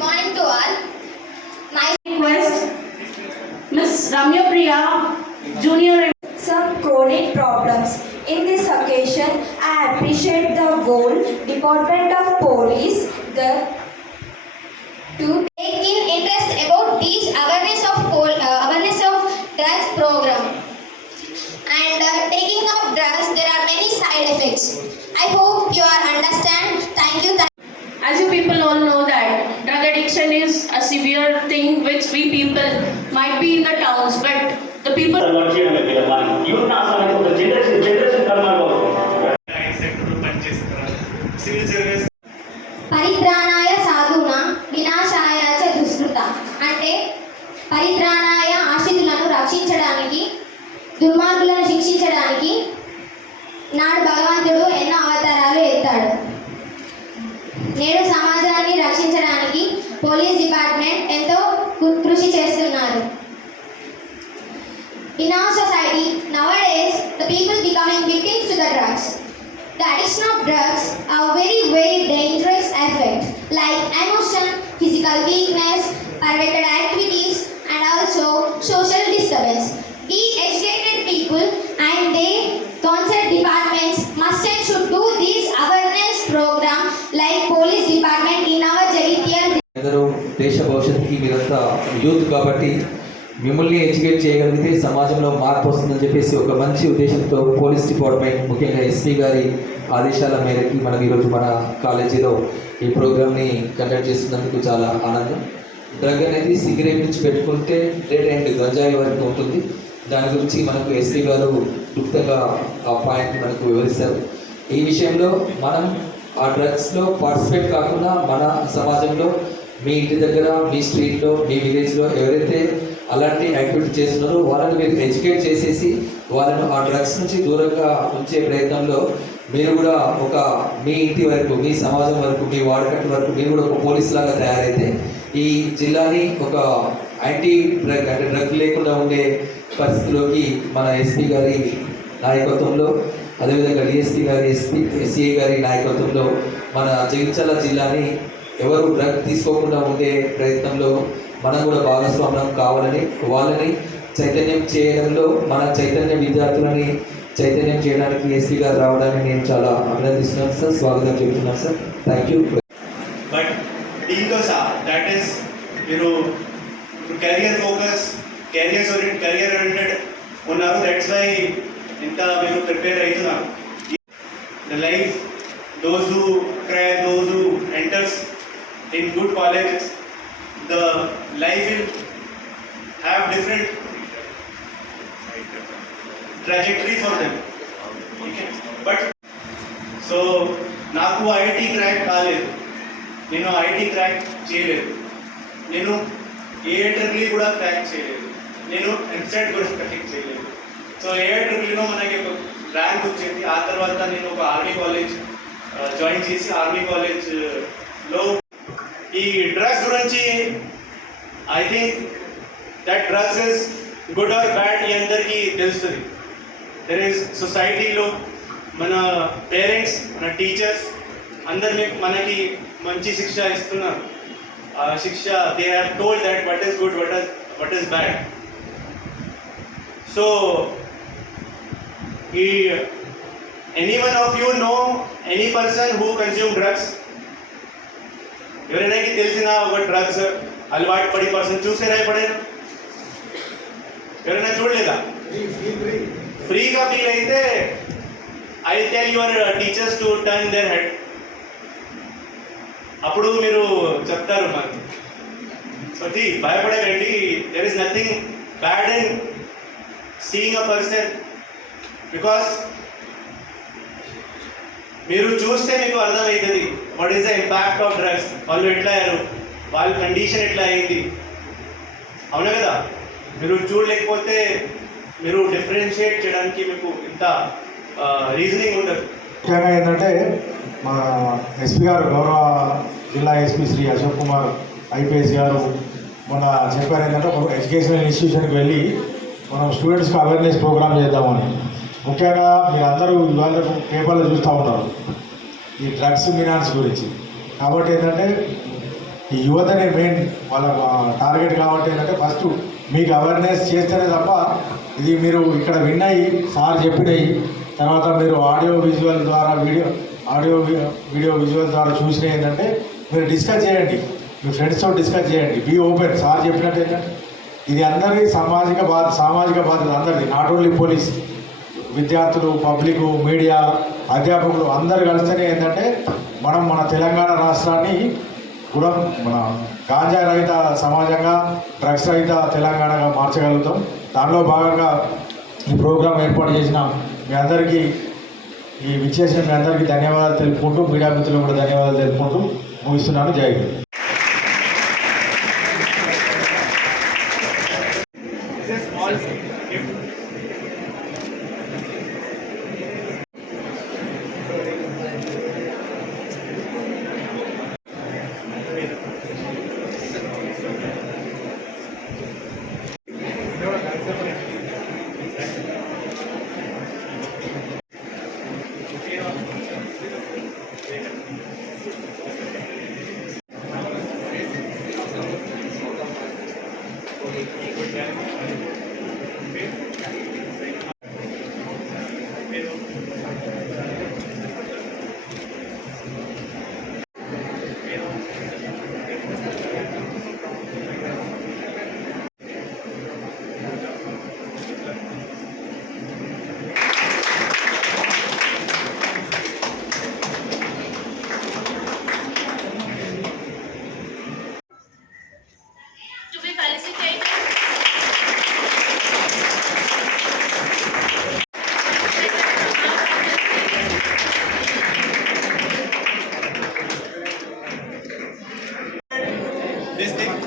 Good morning to all. My request Ms. Ramya Priya, Junior. Some chronic problems. In this occasion, I appreciate the whole Department of Police to take in interest about this awareness of drugs program. And taking up drugs, there are many side effects. I hope you are understand. Thank you. As you people all know that drug addiction is a severe thing which we people might be in the towns, but the people పరిత్రాణాయ సాధునా వినాశాయ చ దుష్కృత. అంటే పరిత్రాణాయ ఆశ్రితులను రక్షించడానికి, దుర్మార్గులను శిక్షించడానికి నాడు భగవంతుడు ఎన్నో అవతారాలు ఎత్తాడు. నేడు సమాజాన్ని రక్షించడానికి పోలీస్ డిపార్ట్మెంట్ ఎంతో కృషి చేస్తున్నారు. In our society nowadays, the people becoming victims to the drugs. The addiction of drugs are very dangerous effect like emotion, physical weakness, perverted activities, and also social disturbance. We educated people and they concerned departments must and should do this awareness program like police department in our Jagitial. అందరూ దేశ భవిష్యత్తుకి మీరంతా youth కాబట్టి మిమ్మల్ని educate చేయగలిగితే సమాజంలో మార్పు వస్తుందని చెప్పేసి ఒక మంచి ఉద్దేశంతో పోలీస్ డిపార్ట్మెంట్ ముఖ్యంగా ఎస్పీ గారి ఆదేశాల మేరకి మనం ఈరోజు మన కాలేజీలో ఈ ప్రోగ్రామ్ని కండక్ట్ చేస్తున్నందుకు చాలా ఆనందం. డ్రగ్ అనేది సిగరెట్ నుంచి పెట్టుకుంటే రెడ్ అండ్ గంజాయి వరకు ఉంటుంది. దాని గురించి మనకు ఎస్పీ గారు క్లుప్తంగా ఆ పాయింట్ మనకు వివరిస్తారు. ఈ విషయంలో మనం ఆ డ్రగ్స్లో పార్టిసిపేట్ కాకుండా మన సమాజంలో మీ ఇంటి దగ్గర, మీ స్ట్రీట్లో, మీ విలేజ్లో ఎవరైతే అలాంటి యాక్టివిటీ చేస్తున్నారో వాళ్ళని మీరు ఎడ్యుకేట్ చేసేసి వాళ్ళను ఆ డ్రగ్స్ నుంచి దూరంగా ఉంచే ప్రయత్నంలో మీరు కూడా ఒక మీ ఇంటి వరకు, మీ సమాజం వరకు, మీ వాడకట్టు వరకు మీరు కూడా ఒక పోలీస్ లాగా తయారైతే ఈ జిల్లాని ఒక యాంటీ డ్రగ్ అంటే డ్రగ్ లేకుండా ఉండే పరిస్థితిలోకి మన ఎస్పీ గారి నాయకత్వంలో, అదేవిధంగా డిఎస్పీ గారి, ఎస్సీఐ గారి నాయకత్వంలో మన జగిత్యాల జిల్లాని ఎవరు డ్రగ్ తీసుకోకుండా ఉండే ప్రయత్నంలో మనం కూడా భాగస్వామ్యం కావాలని, వాళ్ళని చైతన్యం చేయడంలో మన చైతన్య విద్యార్థులని చైతన్యం చేయడానికి ఎస్పీ గారు రావడానికి నేను చాలా అభినందిస్తున్నాను సార్, స్వాగతం చెబుతున్నాను సార్. Thank you. బట్ దీంతో సార్ దట్ ఈస్ మీరు కెరియర్ ఫోకస్, కెరియర్ ఓరియంటెడ్ ఉన్నారు. దట్స్ వై ఇంత మీరు ప్రిపేర్ అవుతున్నారు. The life those who crack, those who enters in good colleges, the life will have different trajectory for them. Okay? But so నాకు IIT crack కాలేదు, నేను IIT crack చేయలేదు, నేను ఏఐట్రిపుల్ కూడా క్రాక్ చేయలేదు, నేను ఎంసెట్ కూడా క్రాక్ చేయలేదు. సో ఏఐట్రిపుల్లో మనకి ఒక ర్యాంక్ వచ్చింది. ఆ తర్వాత నేను ఒక ఆర్మీ కాలేజ్ జాయిన్ చేసి ఆర్మీ కాలేజ్లో ఈ డ్రగ్స్ గురించి I think that drugs is good or bad ఈ అందరికీ తెలుస్తుంది. దెర్ ఈస్ సొసైటీలో మన పేరెంట్స్, మన టీచర్స్ అందరు మనకి మంచి శిక్ష ఇస్తున్నారు. శిక్ష they have told that what is good, what is bad. So ఈ any one of you know any person who consume drugs? ఎవరైనా తెలిసిన ఒక డ్రగ్స్ అలవాటు పడి పర్సన్ చూసేనా ఎప్పుడైనా? ఎవరైనా చూడలేదా? ఫ్రీగా ఫీల్ అయితే I tell your teachers to turn their head. అప్పుడు మీరు చెప్తారు మనకి. సో భయపడకండి. There is nothing bad in seeing a person, because మీరు చూస్తే మీకు అర్థమవుతుంది what is the impact of drugs. వాళ్ళు ఎట్లా అయ్యారు, వాళ్ళ కండిషన్ ఎట్లా అయింది, అవునా కదా? మీరు చూడలేకపోతే మీరు డిఫరెన్షియేట్ చేయడానికి మీకు ఇంత రీజనింగ్ ఉండదు. ముఖ్యంగా ఏంటంటే మా ఎస్పీ గారు, గౌరవ జిల్లా ఎస్పీ శ్రీ అశోక్ కుమార్ ఐపీఎస్ గారు మొన్న చెప్పారు ఏంటంటే ఒక ఎడ్యుకేషనల్ ఇన్స్టిట్యూషన్కి వెళ్ళి మనం స్టూడెంట్స్కి అవేర్నెస్ ప్రోగ్రామ్ చేద్దామని. ముఖ్యంగా మీరందరూ ఇవాళ పేపర్లో చూస్తూ ఉన్నారు ఈ డ్రగ్స్ మినాన్స్ గురించి. కాబట్టి ఏంటంటే ఈ యువతనే మెయిన్ వాళ్ళ టార్గెట్ కాబట్టి ఏంటంటే ఫస్ట్ మీకు అవేర్నెస్ చేస్తేనే తప్ప ఇది మీరు ఇక్కడ విన్నాయి సార్ చెప్పినాయి తర్వాత మీరు ఆడియో విజువల్ ద్వారా వీడియో విజువల్ ద్వారా చూసినవి ఏంటంటే మీరు డిస్కస్ చేయండి మీ ఫ్రెండ్స్తో డిస్కస్ చేయండి బీ ఓపెన్ సార్ చెప్పినట్టు ఏంటంటే ఇది అందరికీ సామాజిక బాధ్యత అందరిది నాట్ ఓన్లీ పోలీస్ విద్యార్థులు పబ్లిక్ మీడియా అధ్యాపకులు అందరు కలిస్తేనే ఏంటంటే మనం మన తెలంగాణ రాష్ట్రాన్ని కూడా మన గాంజా రహిత సమాజంగా డ్రగ్స్ రహిత తెలంగాణగా మార్చగలుగుతాం దానిలో భాగంగా ఈ ప్రోగ్రాం ఏర్పాటు చేసిన మీ అందరికీ ఈ విచ్చేసిన మీ అందరికీ ధన్యవాదాలు తెలుపుకుంటూ మీడియా మిత్రులకు కూడా ధన్యవాదాలు తెలుపుకుంటూ ముగిస్తున్నాను. జై Hind. It's a small gift. To be felicitated. This thing.